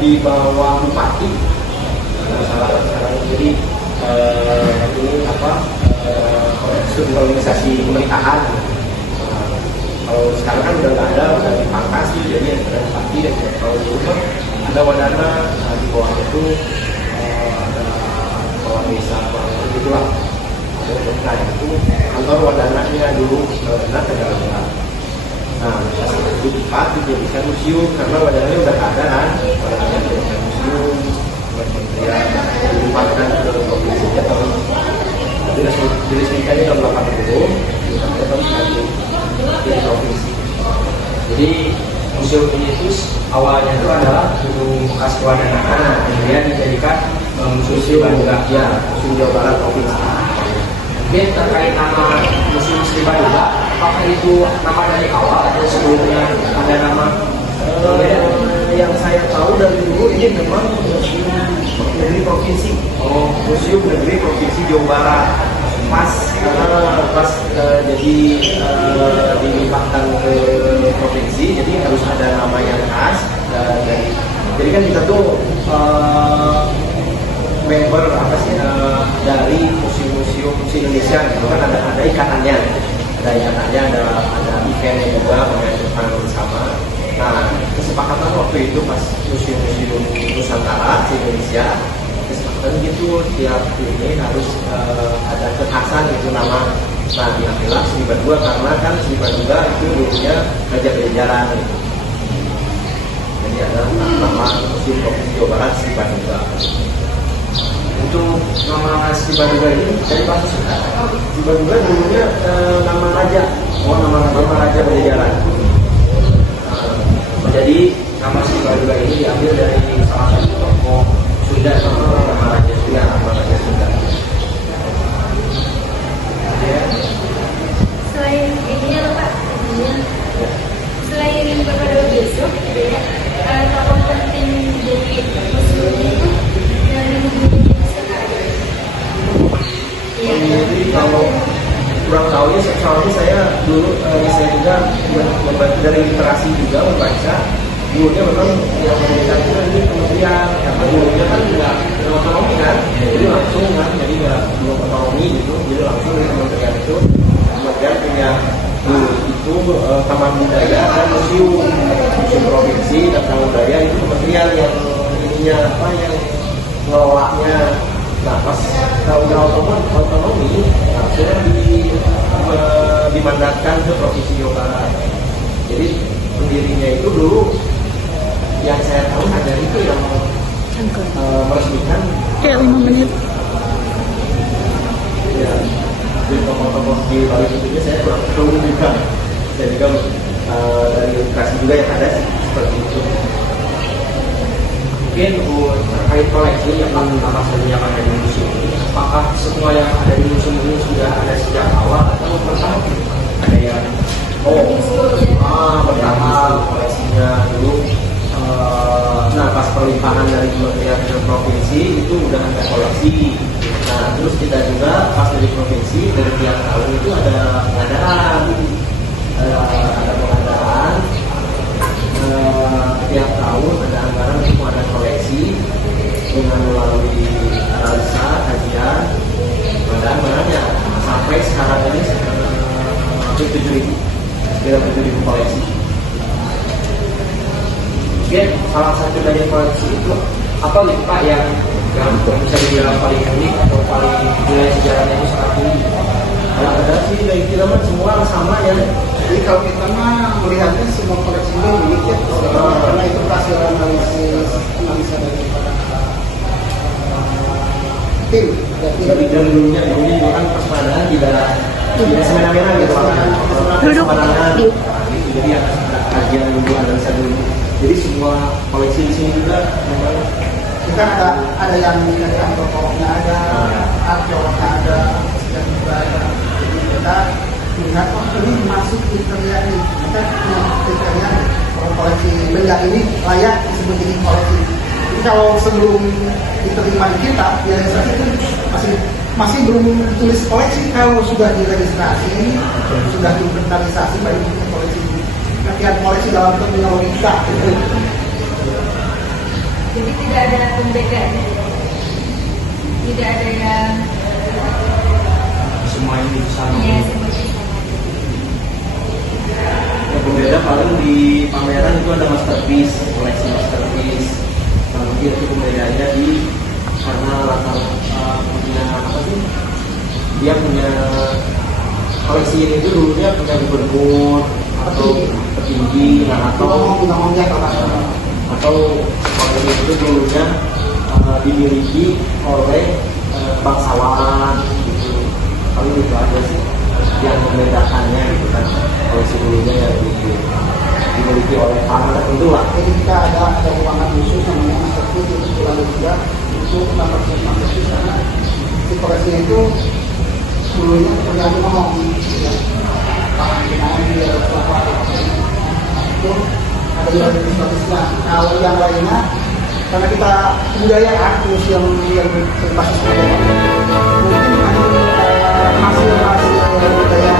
di bawah bupati salah sekarang. Jadi ini apa struktur organisasi pemerintahan. Kalau sekarang kan udah nggak ada, udah dipangkas sih, jadi ada bupati dan kalau dulu kan ada wadana, di bawah itu ada kepala desa gitu lah. Nah itu kantor wadananya dulu wadana Tegalega. Nah itu bupati dijadikan museum karena wadananya udah nggak ada kan, wadananya dijadikan museum, kementerian dirupakan ke provinsi Jateng. Diresmikan di tahun 80, sampai tahun 90 di provinsi. Jadi museum ini itu awalnya itu adalah gedung bekas kewadanaan, kemudian dijadikan museum juga ya, museum Jawa Barat provinsi. Mungkin terkait nama museum Sri Baduga, apakah itu nama dari awal atau sebelumnya ada nama? Yang saya tahu dari dulu ini memang museum negeri provinsi. Museum negeri provinsi Jawa Barat. Pas jadi dilimpahkan ke provinsi, jadi harus ada nama yang khas dari. Jadi kan kita tuh member apa sih dari museum-museum Indonesia, gitu kan ada ikatannya, ada eventnya juga mengajukan bersama. Nah kesepakatan waktu itu pas museum-museum Nusantara Indonesia kesepakatan gitu tiap ini harus ada kekhasan itu nama. Nah diambillah Sri Baduga karena kan Sri Baduga itu dulunya Raja Pajajaran gitu. Jadi ada nama museum provinsi Jawa Barat Sri Baduga. Untuk nama Sri Baduga ini dari kasus Sri Baduga dulunya nama raja, nama Raja Pajajaran. Jadi nama Sri Baduga ini diambil dari salah satu tokoh Sunda, nama Raja Sunda. Selain ininya loh Pak, selain beberapa besok, tokoh penting dari museum itu dari Jadi kalau kurang tahu ya, soalnya saya dulu saya juga membaca dari literasi juga membaca dulunya memang yang mendirikan itu ini kementerian, karena dulunya kan nggak otonomi kan, jadi langsung kan, jadi nggak belum otonomi gitu, jadi langsung dari kementerian itu kemudian punya dulu itu taman budaya dan museum provinsi dan taman budaya itu kementerian yang ininya apa yang ngelolanya. Nah pas udah otonomi, nah, sudah dimandatkan ke provinsi Jawa Barat. Jadi pendirinya itu dulu yang saya tahu ada itu yang meresmikan. Ya 5 menit. Ya, di tokoh-tokoh di Bali tentunya saya kurang tahu juga. Saya juga dari edukasi juga yang ada seperti itu. Mungkin terkait koleksi yang apa saja yang ada di museum ini, apakah semua yang ada di museum ini sudah ada sejak awal atau pertama ada yang pertama koleksinya dulu nah pas perlimpahan dari kementerian ke provinsi itu udah ada koleksi. Nah terus kita juga pas dari provinsi dari tiap tahun itu ada pengadaan tiap tahun ada anggaran untuk ada koleksi dengan melalui analisa kajian barang-barangnya sampai sekarang ini hampir 7.000 koleksi. Mungkin salah satu dari koleksi itu apa nih Pak yang bisa dibilang paling unik atau paling nilai sejarahnya itu sangat tinggi? Ada sih dari kita mah semua sama ya. Jadi kalau kita mah melihatnya semua koleksi ini unik ya, karena itu hasil analisa daripada tim. Jadi dulunya kan persemadan tidak semena-mena gitu Duduk. jadi ada kajian dulu, analisa dulu. Jadi semua koleksi di sini juga memang kita ada yang dari antropolognya ada, arkeolognya ada, dan juga ada. Jadi kita melihat ini masuk kriteria ini, kita punya kriteria koleksi benda ini layak disebut ini koleksi. Jadi kalau sebelum diterima di kita, di registrasi itu masih belum ditulis koleksi. Kalau sudah diregistrasi, sudah diinventarisasi baru disebut koleksi. Latihan koleksi dalam terminologi kita. Jadi tidak ada pembedaan, tidak ada yang Semua ini sama. ya seperti Yang berbeda paling di pameran itu ada masterpiece, koleksi masterpiece. Nah, mungkin itu pembedanya di karena latar punya apa sih? Dia punya koleksi ini itu dulunya punya gubernur atau petinggi, nah, atau koleksi itu dulunya dimiliki oleh bangsawan gitu. Kalau itu aja sih yang membedakannya gitu kan, koleksi dulunya yang dimiliki oleh tanah tertentu lah. Jadi kita ada ruangan khusus namanya masterpiece itu kurang juga untuk masterpiece karena si koleksi itu dulunya tergantung ngomong ya dia apa itu ada yang bagus-bagusnya. Kalau yang lainnya karena kita kebudayaan museum yang berbasis budaya mungkin hasil budaya